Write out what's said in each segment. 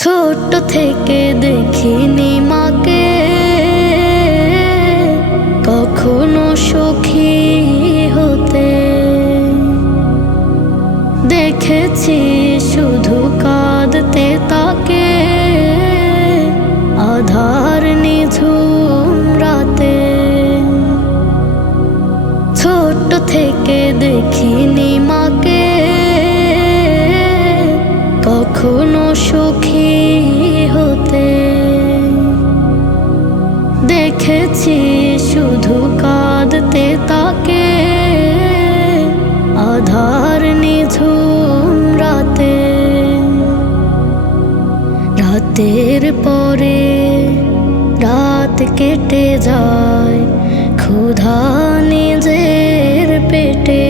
ছোট্ট থেকে দেখিনি মাকে। কখনো সুখী হতে দেখেছি শুধু কাঁদতে তাকে দেখেছি শুধু কাঁদতে তাকে। আধার নিঝুম রাতে। রাতের পরে রাত কেটে যায় ক্ষুধা নিজের পেটে।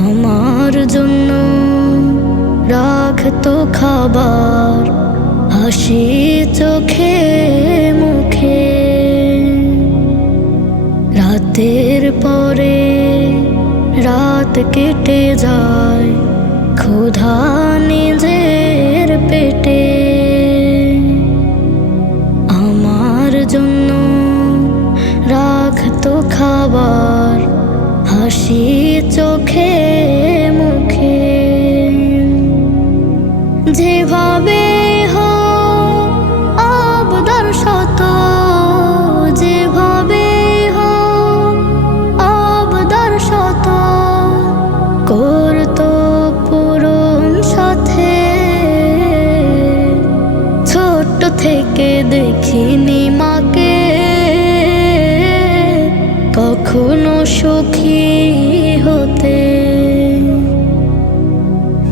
আমার জন্য রাখতো খাবার হাসি চোখে, মুখে। রাতের পরে রাত কেটে যায়, ক্ষুধা নিজের পেটে। আমার জন্য রাখতো খাবার, হাসি চোখে, মুখে। যেভাবে থেকে দেখিনি মাকে, কখনো সুখী হতে।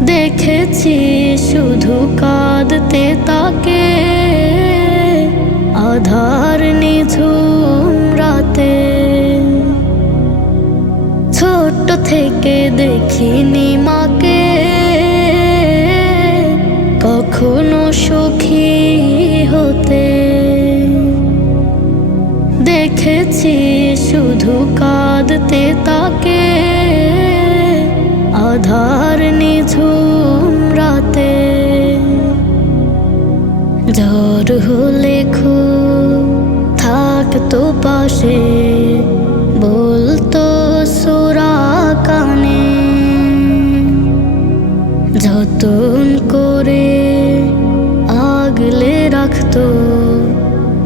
দেখেছি শুধু কাঁদতে তাকে, আধার নিঝুম রাতে। ছোট থেকে দেখিনি মাকে, কখনো সুখী হতে দেখেছি শুধু কাঁদতে তাকে, আধার নিঝুম রাতে। জ্বর হলে খুব থাকতো পাশে, বলতো সোরা কানে। যতন করে আগলে রাখতো।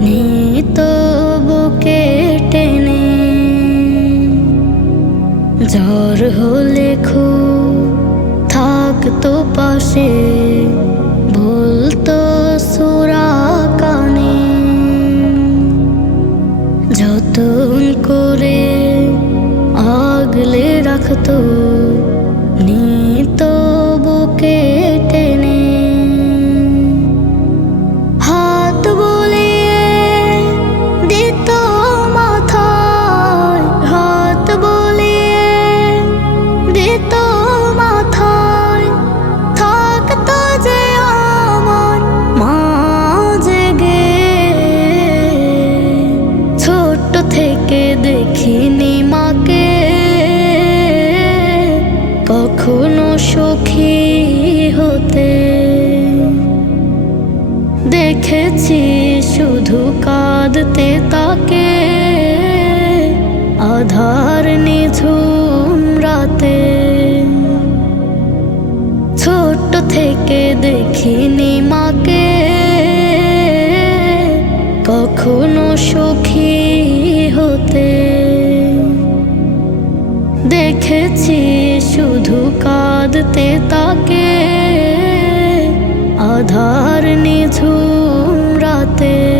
নিত বুকে টেনে। জ্বর হলে খুব থাকতো পাশে, বলতো সুরা কানে। যতন করে আগলে রাখতো, নিত বুকে কখনো সুখী হতে দেখেছি শুধু কাঁদতে তাকে। আধার নিঝুম রাতে। ছোট থেকে দেখিনি মাকে। কখনো সুখী হতে দেখেছি শুধু কাঁদতে তাকে। আধার নিঝুম রাতে